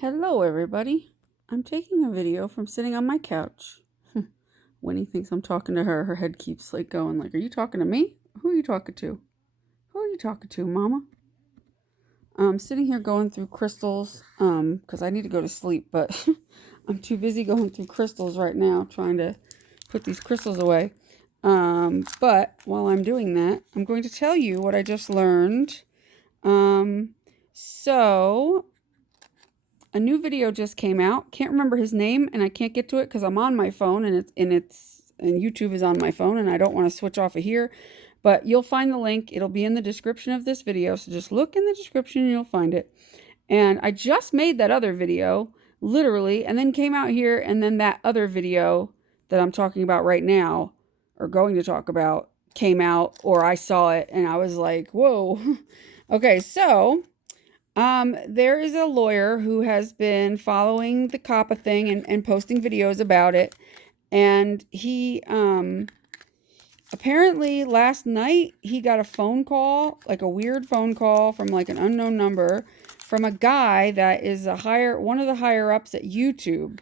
Hello, everybody. I'm taking a video from sitting on my couch. Winnie thinks I'm talking to her. Her head keeps going like, "Are you talking to me? Who are you talking to? Who are you talking to, Mama?" I'm sitting here going through crystals because I need to go to sleep, but I'm too busy going through crystals right now, trying to put these crystals away. But while I'm doing that, I'm going to tell you what I just learned. So a new video just came out. Can't remember his name, and I can't get to it because I'm on my phone, and YouTube is on my phone, and I don't want to switch off of here. But you'll find the link. It'll be in the description of this video, so just look in the description and you'll find it. And I just made that other video, literally, and then came out here, and then that other video that I'm talking about right now, or going to talk about, came out, or I saw it, and I was like, whoa. Okay, so there is a lawyer who has been following the Coppa thing and posting videos about it. And he, apparently last night he got a phone call, like a weird phone call from like an unknown number from a guy that is one of the higher ups at YouTube.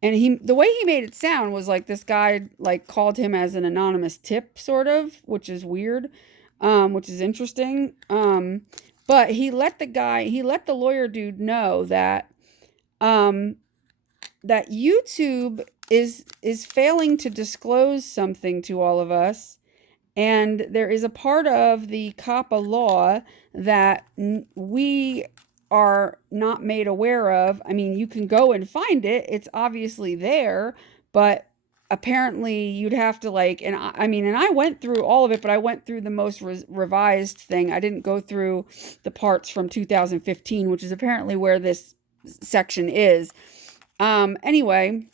And the way he made it sound was like this guy like called him as an anonymous tip sort of, which is weird, which is interesting. But he let the lawyer dude know that that YouTube is failing to disclose something to all of us, and there is a part of the Coppa law that we are not made aware of. I mean, you can go and find it. It's obviously there, but apparently you'd have to and I went through all of it, but I went through the most revised thing. I didn't go through the parts from 2015, which is apparently where this section is. Anyway,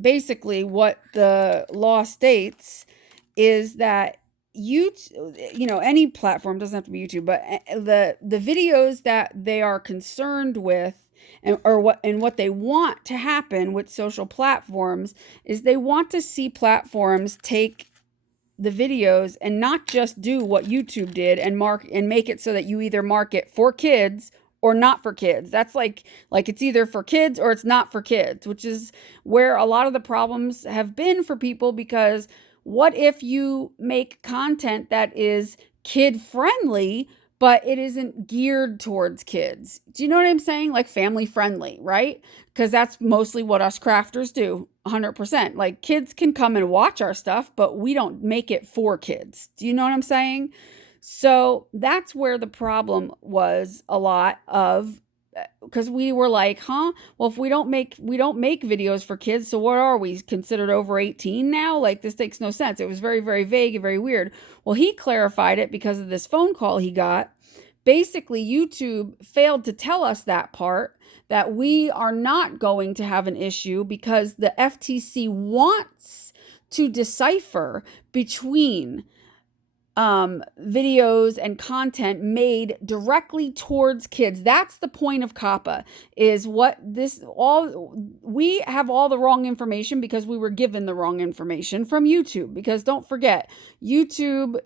basically what the law states is that any platform, doesn't have to be YouTube, but the videos that they are concerned with, and what they want to happen with social platforms is they want to see platforms take the videos and not just do what YouTube did and make it so that you either mark it for kids or not for kids. That's like it's either for kids or it's not for kids, which is where a lot of the problems have been for people. Because what if you make content that is kid friendly, but it isn't geared towards kids? Do you know what I'm saying? Like family friendly, right? Because that's mostly what us crafters do, 100%. Like kids can come and watch our stuff, but we don't make it for kids. Do you know what I'm saying? So that's where the problem was a lot of, because we were like, well, if we don't make videos for kids, so what are we considered over 18 now? Like, this makes no sense. It was very, very vague and very weird. Well, he clarified it because of this phone call he got. Basically, YouTube failed to tell us that part, that we are not going to have an issue because the FTC wants to decipher between videos and content made directly towards kids. That's the point of Coppa, is we have all the wrong information because we were given the wrong information from YouTube. Because don't forget, YouTube,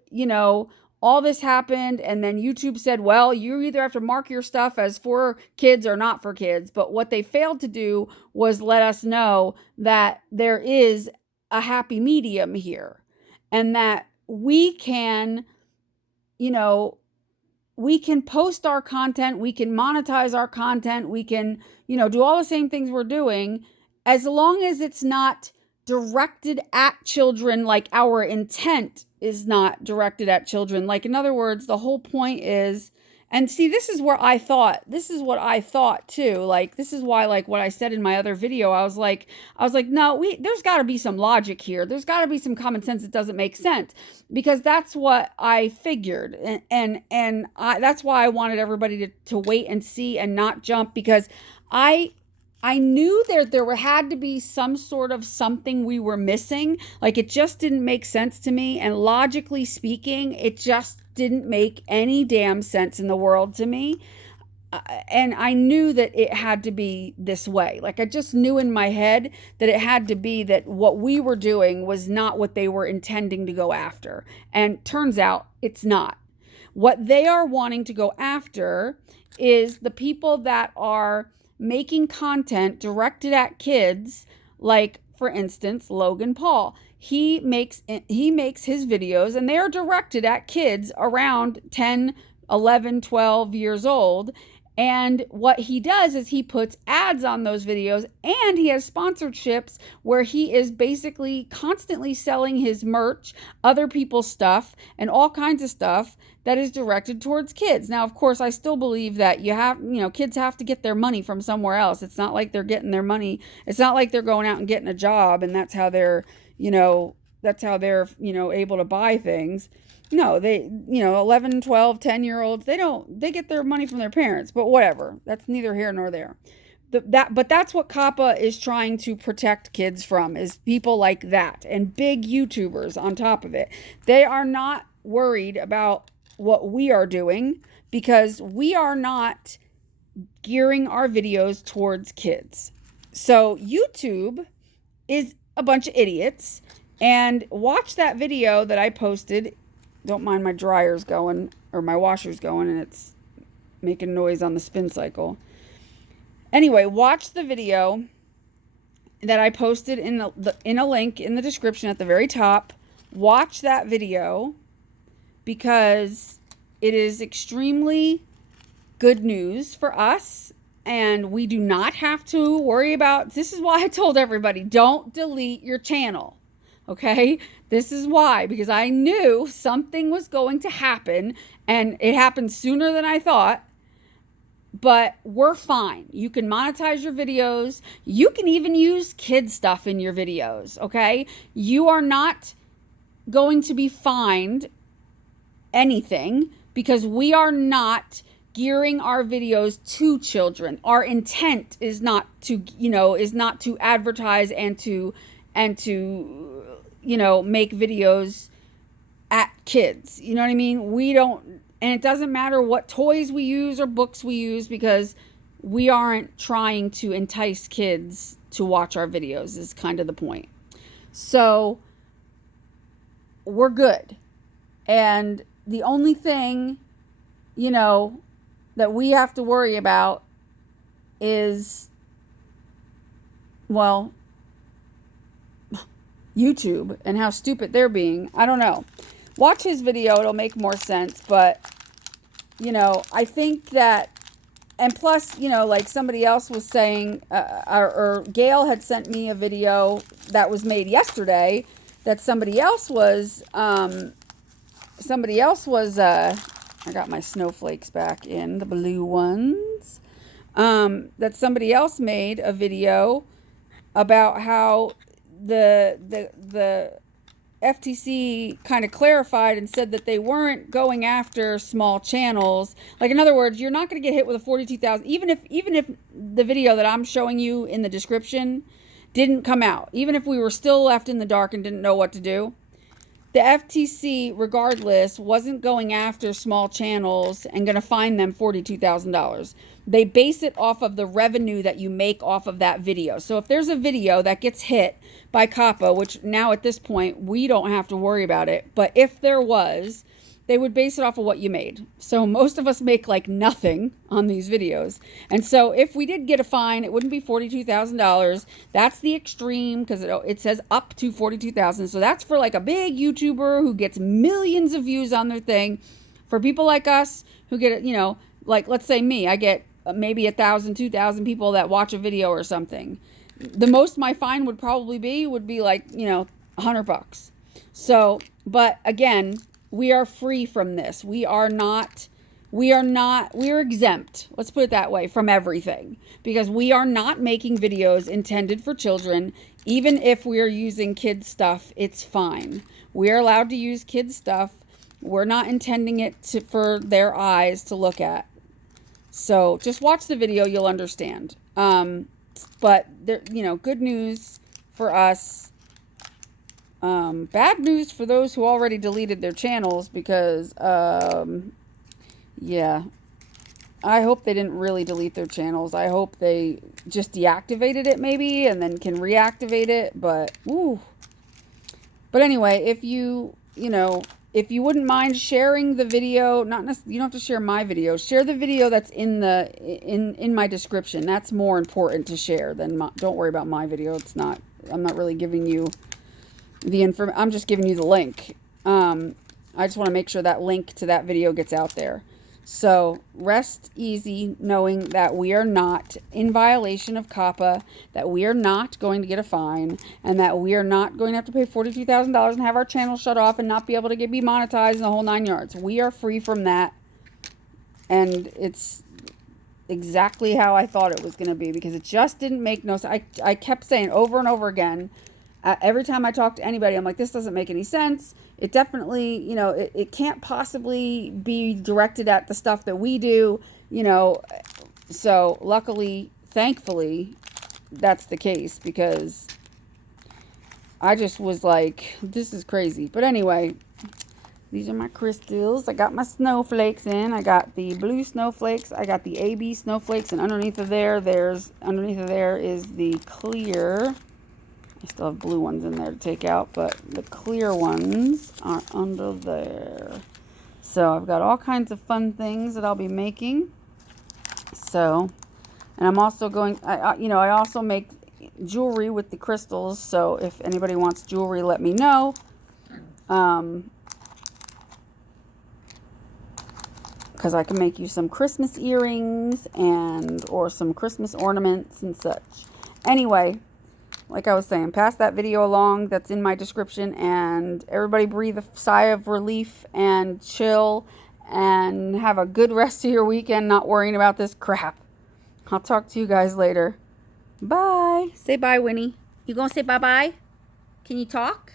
all this happened, and then YouTube said, well, you either have to mark your stuff as for kids or not for kids. But what they failed to do was let us know that there is a happy medium here, and that we can, we can post our content, we can monetize our content, we can, do all the same things we're doing, as long as it's not directed at children, like our intent is not directed at children. Like, in other words, the whole point is, and see, this is what I thought too. Like, this is why, like what I said in my other video, I was like, no, there's got to be some logic here. There's got to be some common sense. It doesn't make sense, because that's what I figured. That's why I wanted everybody to wait and see and not jump, because I knew there had to be some sort of something we were missing. Like, it just didn't make sense to me. And logically speaking, it just didn't make any damn sense in the world to me. And I knew that it had to be this way. Like, I just knew in my head that it had to be, that what we were doing was not what they were intending to go after. And turns out it's not. What they are wanting to go after is the people that are making content directed at kids, like, for instance, Logan Paul. He makes his videos, and they are directed at kids around 10, 11, 12 years old. And what he does is he puts ads on those videos, and he has sponsorships where he is basically constantly selling his merch, other people's stuff, and all kinds of stuff that is directed towards kids. Now, of course, I still believe that kids have to get their money from somewhere else. It's not like they're getting their money. It's not like they're going out and getting a job and that's how they're able to buy things. No, they, 11, 12, 10-year-olds, they get their money from their parents, but whatever. That's neither here nor there. But that's what Coppa is trying to protect kids from, is people like that, and big YouTubers on top of it. They are not worried about what we are doing, because we are not gearing our videos towards kids. So YouTube is a bunch of idiots, and watch that video that I posted. Don't mind my dryer's going, or my washer's going, and it's making noise on the spin cycle. Anyway, watch the video that I posted in a link in the description at the very top. Watch that video, because it is extremely good news for us, and we do not have to worry about. This is why I told everybody, don't delete your channel. Okay, this is why, because I knew something was going to happen, and it happened sooner than I thought. But we're fine. You can monetize your videos. You can even use kid stuff in your videos. Okay, you are not going to be fined anything, because we are not gearing our videos to children. Our intent is not to advertise and to make videos at kids. You know what I mean? We don't, and it doesn't matter what toys we use or books we use, because we aren't trying to entice kids to watch our videos, is kind of the point. So we're good. And the only thing, that we have to worry about is, well, YouTube and how stupid they're being. I don't know. Watch his video. It'll make more sense. But, I think that, and plus, like somebody else was saying, or Gail had sent me a video that was made yesterday that somebody else was, I got my snowflakes back in, the blue ones, that somebody else made a video about how the FTC kind of clarified and said that they weren't going after small channels. Like, in other words, you're not going to get hit with a 42,000, even if the video that I'm showing you in the description didn't come out, even if we were still left in the dark and didn't know what to do. The FTC, regardless, wasn't going after small channels and going to fine them $42,000. They base it off of the revenue that you make off of that video. So if there's a video that gets hit by Coppa, which now at this point we don't have to worry about it, but if there was, they would base it off of what you made. So most of us make like nothing on these videos. And so if we did get a fine, it wouldn't be $42,000. That's the extreme, because it says up to $42,000. So that's for like a big YouTuber who gets millions of views on their thing. For people like us who get, like let's say me, I get maybe 1,000, 2,000 people that watch a video or something. The most my fine would probably be like, $100. So, but again, we are free from this. We are exempt, let's put it that way, from everything, because we are not making videos intended for children. Even if we are using kids stuff, it's fine. We are allowed to use kids stuff. We're not intending it for their eyes to look at. So just watch the video, you'll understand. But there, good news for us. Bad news for those who already deleted their channels, because, yeah, I hope they didn't really delete their channels. I hope they just deactivated it maybe and then can reactivate it. But, ooh. But anyway, if you if you wouldn't mind sharing the video, not necessarily, you don't have to share my video. Share the video that's in the in my description. That's more important to share than don't worry about my video. It's not. I'm not really giving you the info. I'm just giving you the link. I just want to make sure that link to that video gets out there. So rest easy knowing that we are not in violation of Coppa, that we are not going to get a fine, and that we are not going to have to pay $42,000 and have our channel shut off and not be able to be monetized in the whole 9 yards. We are free from that, and it's exactly how I thought it was going to be, because it just didn't make no sense. I kept saying over and over again, every time I talk to anybody, I'm like, this doesn't make any sense. It definitely, you know, it can't possibly be directed at the stuff that we do, you know. So luckily, thankfully, that's the case, because I just was like, this is crazy. But anyway, these are my crystals. I got my snowflakes in. I got the blue snowflakes. I got the AB snowflakes. And underneath of there is the clear. I still have blue ones in there to take out, but the clear ones are under there. So I've got all kinds of fun things that I'll be making. So, and I'm also going, I also make jewelry with the crystals. So if anybody wants jewelry, let me know. Because I can make you some Christmas earrings or some Christmas ornaments and such. Anyway, like I was saying, pass that video along that's in my description, and everybody breathe a sigh of relief and chill and have a good rest of your weekend not worrying about this crap. I'll talk to you guys later. Bye. Say bye, Winnie. You gonna say bye-bye? Can you talk?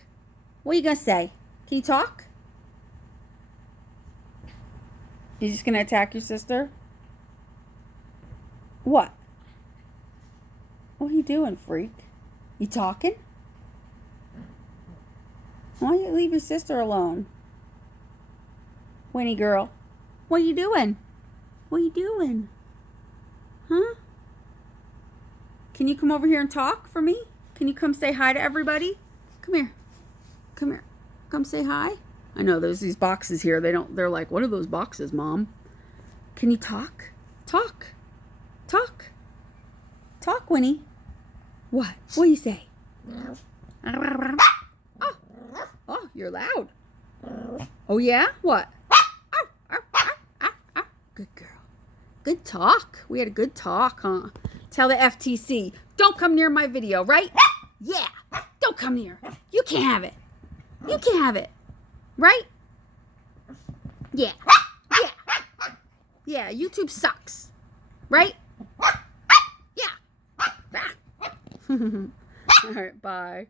What are you gonna say? Can you talk? You just gonna attack your sister? What? What are you doing, freak? You talking? Why don't you leave your sister alone? Winnie girl. What are you doing? What are you doing? Huh? Can you come over here and talk for me? Can you come say hi to everybody? Come here. Come here. Come say hi. I know there's these boxes here. They're like, what are those boxes, Mom? Can you talk? Talk. Talk. Talk, Winnie. What? What do you say? Oh, you're loud. Oh, yeah? What? Good girl. Good talk. We had a good talk, huh? Tell the FTC, don't come near my video, right? Yeah. Don't come near. You can't have it. You can't have it. Right? Yeah. Yeah. Yeah, YouTube sucks. Right? Yeah. All right, bye.